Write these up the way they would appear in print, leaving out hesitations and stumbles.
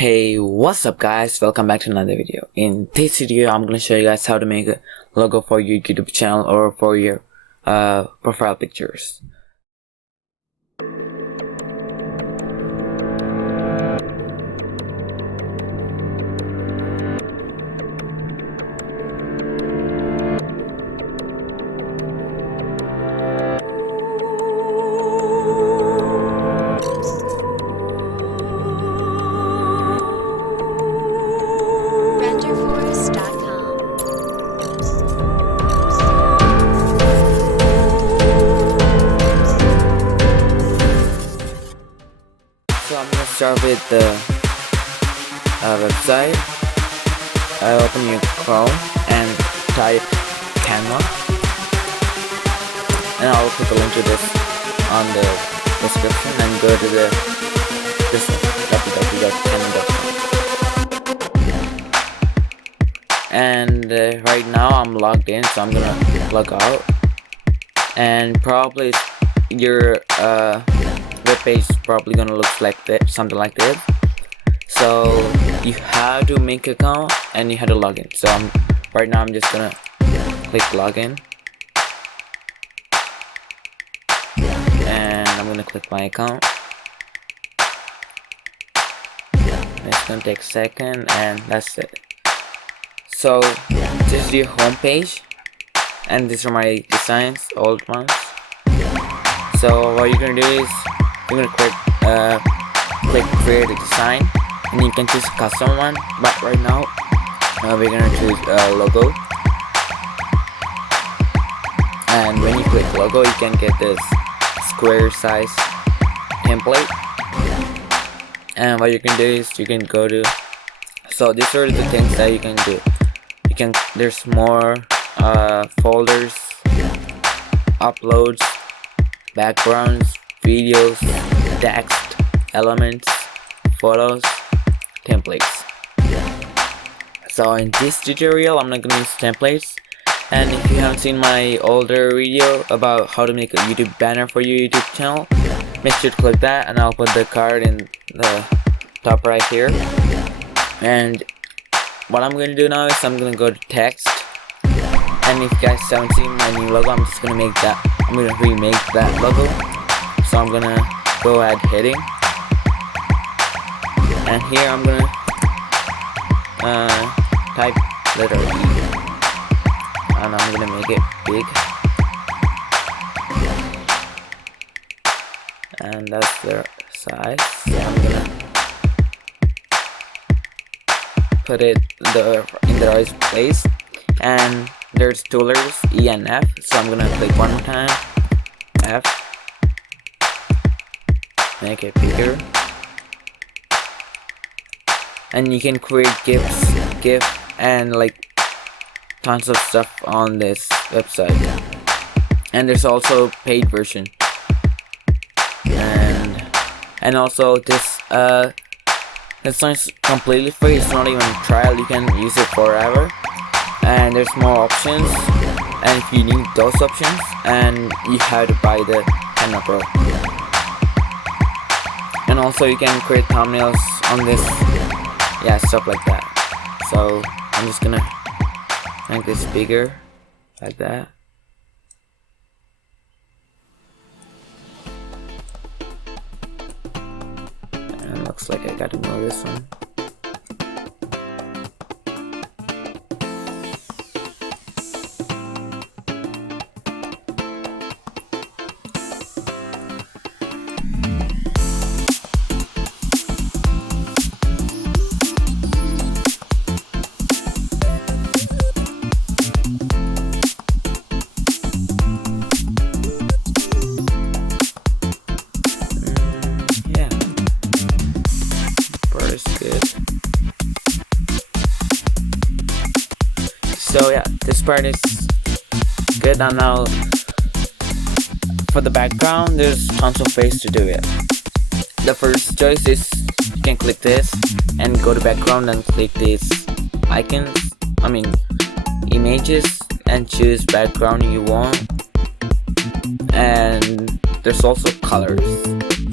Hey, what's up guys, welcome back to another video. In this video I'm gonna show you guys how to make a logo for your YouTube channel or for your profile pictures. So I'm gonna start with the website. Open your Chrome and type Canva, and I'll put the link to this on the description, and go to this www.canva.com. And right now I'm logged in, so I'm gonna log out, and probably your web page is probably gonna look like that, something like this. So you have to make an account and you have to log in. So right now I'm just gonna click login, and I'm gonna click my account. It's gonna take a second, and that's it. So this is your home page, and these are my designs, old ones. So what you're gonna do is you're gonna click create a design, and you can choose custom one, but right now we're gonna choose logo. And when you click logo, you can get this square size template, and what you can do is you can go to, so these are the things that you can do. There's more folders, uploads, backgrounds, videos, text, elements, photos, templates. So in this tutorial I'm not gonna use templates, and if you haven't seen my older video about how to make a YouTube banner for your YouTube channel, make sure to click that, and I'll put the card in the top right here. And what I'm gonna do now is I'm gonna go to text, and if you guys haven't seen my new logo, I'm just gonna remake that logo. So I'm gonna go add heading, and here I'm gonna type letter E, and I'm gonna make it big, and that's the size. So I'm gonna put it in the right place, and there's two letters, E and F, so I'm gonna click one more time, F, make it bigger, and you can create GIF, and like tons of stuff on this website. And there's also paid version, and also this it's not completely free, it's not even a trial, you can use it forever. And there's more options, and if you need those options, and you have to buy the Canva Pro. And also you can create thumbnails on this, yeah, stuff like that. So I'm just gonna make this bigger, like that. And looks like I gotta move this one. Good. So yeah, this part is good, and now for the background there's tons of ways to do it. The first choice is you can click this and go to background and click these icons, images, and choose background you want. And there's also colors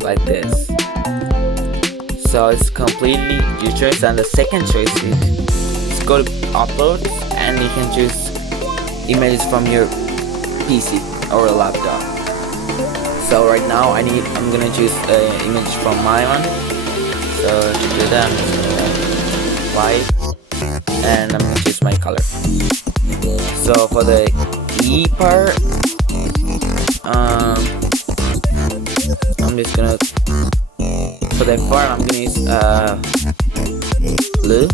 like this. So it's completely your choice, and the second choice is go to uploads, and you can choose images from your PC or a laptop. So right now I'm gonna choose an image from my one. So to do that, I'm just gonna white, and I'm gonna choose my color. So for the E part, I'm just gonna, for that part I'm gonna use blue.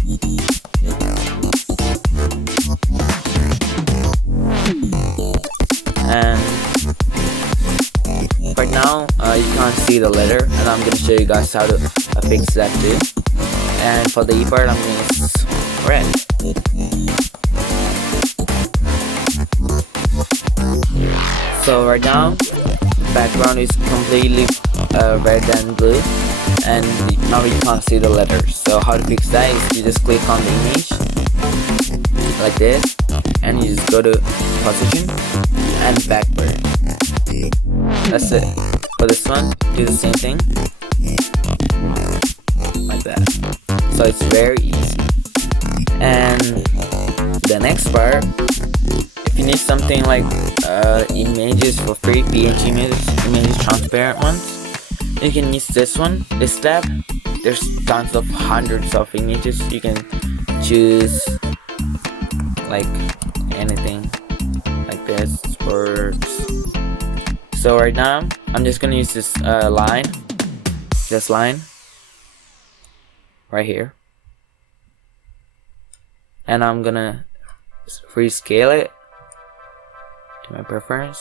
And right now you can't see the letter, and I'm gonna show you guys how to fix that too. And for the E part, I'm gonna use red. So right now the background is completely red and blue, and now you can't see the letters. So how to fix that is you just click on the image like this, and you just go to position and backward. That's it. For this one, do the same thing like that. So it's very easy. And the next part, if you need something like images for free, PNG images, transparent ones, you can use this one, this tab. There's tons of hundreds of images. You can choose like anything like this works. So right now I'm just gonna use this line right here, and I'm gonna rescale it to my preference,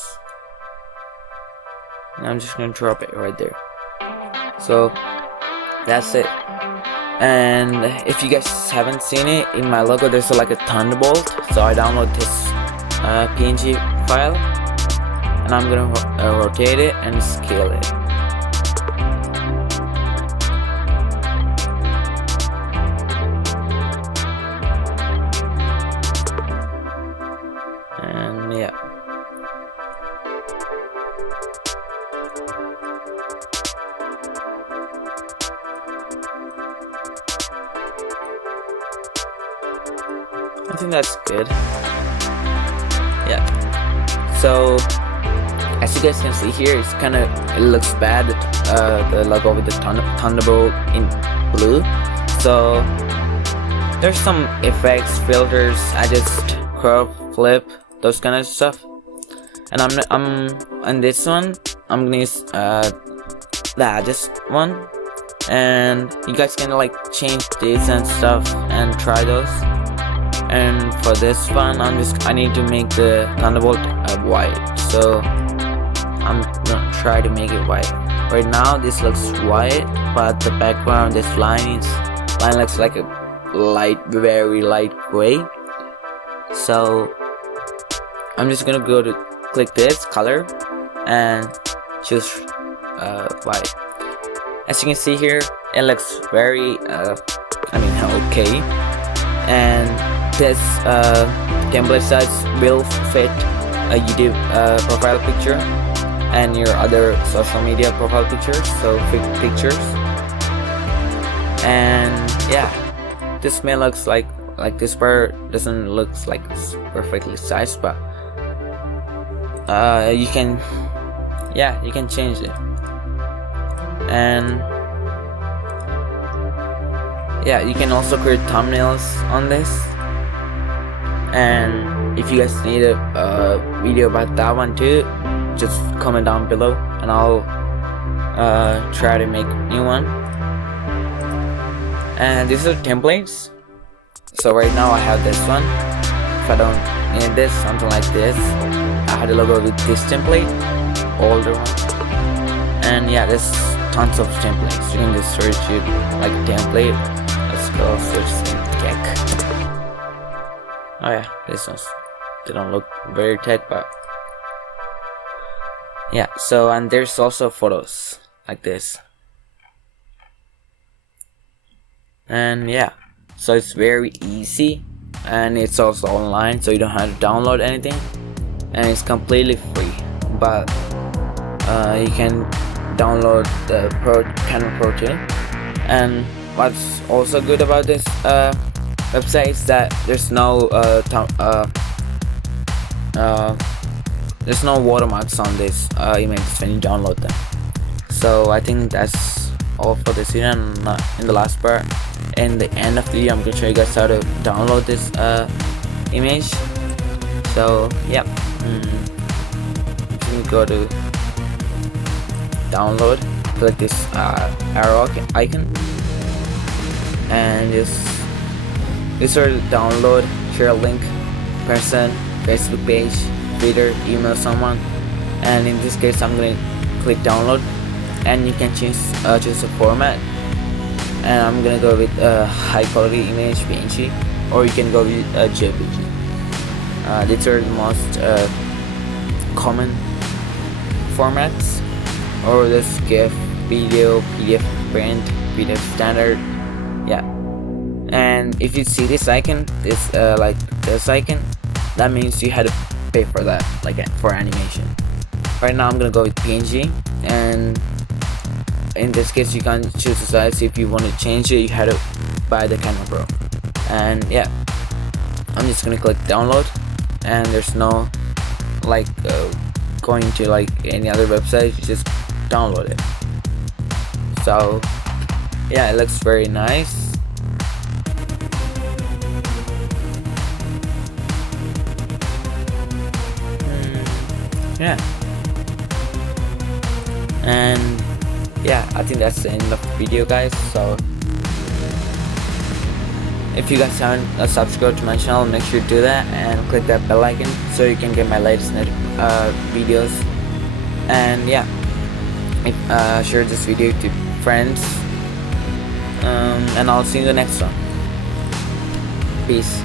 and I'm just gonna drop it right there. So that's it. And if you guys haven't seen it, in my logo there's like a Thunderbolt, so I download this PNG file, and I'm gonna rotate it and scale it. And yeah, I think that's good. Yeah. So as you guys can see here, it's kind of, it looks bad, the logo with the Thunderbolt in blue. So there's some effects, filters, adjust, curve, flip, those kind of stuff. And I'm on this one, I'm gonna use the adjust one, and you guys can like change these and stuff and try those. And for this one, I need to make the Thunderbolt white, so I'm gonna try to make it white. Right now this looks white, but the background, this line looks like a very light gray. So I'm just gonna go to click this color and choose white. As you can see here, it looks very okay. And this template size will fit a YouTube profile picture and your other social media profile pictures, so fit pictures. And yeah, this may looks like this part doesn't look like it's perfectly sized, but you can change it. And yeah, you can also create thumbnails on this. And if you guys need a video about that one too, just comment down below and I'll try to make a new one. And these are templates. So right now I have this one. If I don't need this, something like this, I had a logo with this template, older one. And yeah, there's tons of templates. You can just search it like template. Let's go search tech. Oh yeah, this ones, they don't look very tech, but yeah. So, and there's also photos like this. And yeah, so it's very easy, and it's also online, so you don't have to download anything, and it's completely free. But you can download the Canva Pro 2, And what's also good about this website is that there's no there's no watermarks on this images when you download them. So I think that's all for this video. And in the last part, in the end of the video, I'm gonna show you guys how to download this image. So yeah, you can go to download, click this arrow icon, and just sort of download, share a link, person, Facebook page, Twitter, email someone. And in this case, I'm going to click download, and you can choose the format. And I'm gonna go with high quality image, PNG, or you can go with JPG. These are the most common formats, or just GIF, video, PDF print, PDF standard. Yeah. And if you see this icon, this like this icon, that means you had to pay for that, like for animation. Right now I'm gonna go with PNG, and in this case you can choose the size. If you want to change it, you had to buy the Camera Pro. And yeah, I'm just gonna click download, and there's no like going to like any other website, you just download it. So yeah, it looks very nice. Yeah, and yeah, I think that's the end of the video, guys. So if you guys haven't subscribed to my channel, make sure to do that and click that bell icon so you can get my latest videos. And yeah, share this video to friends, and I'll see you in the next one. Peace.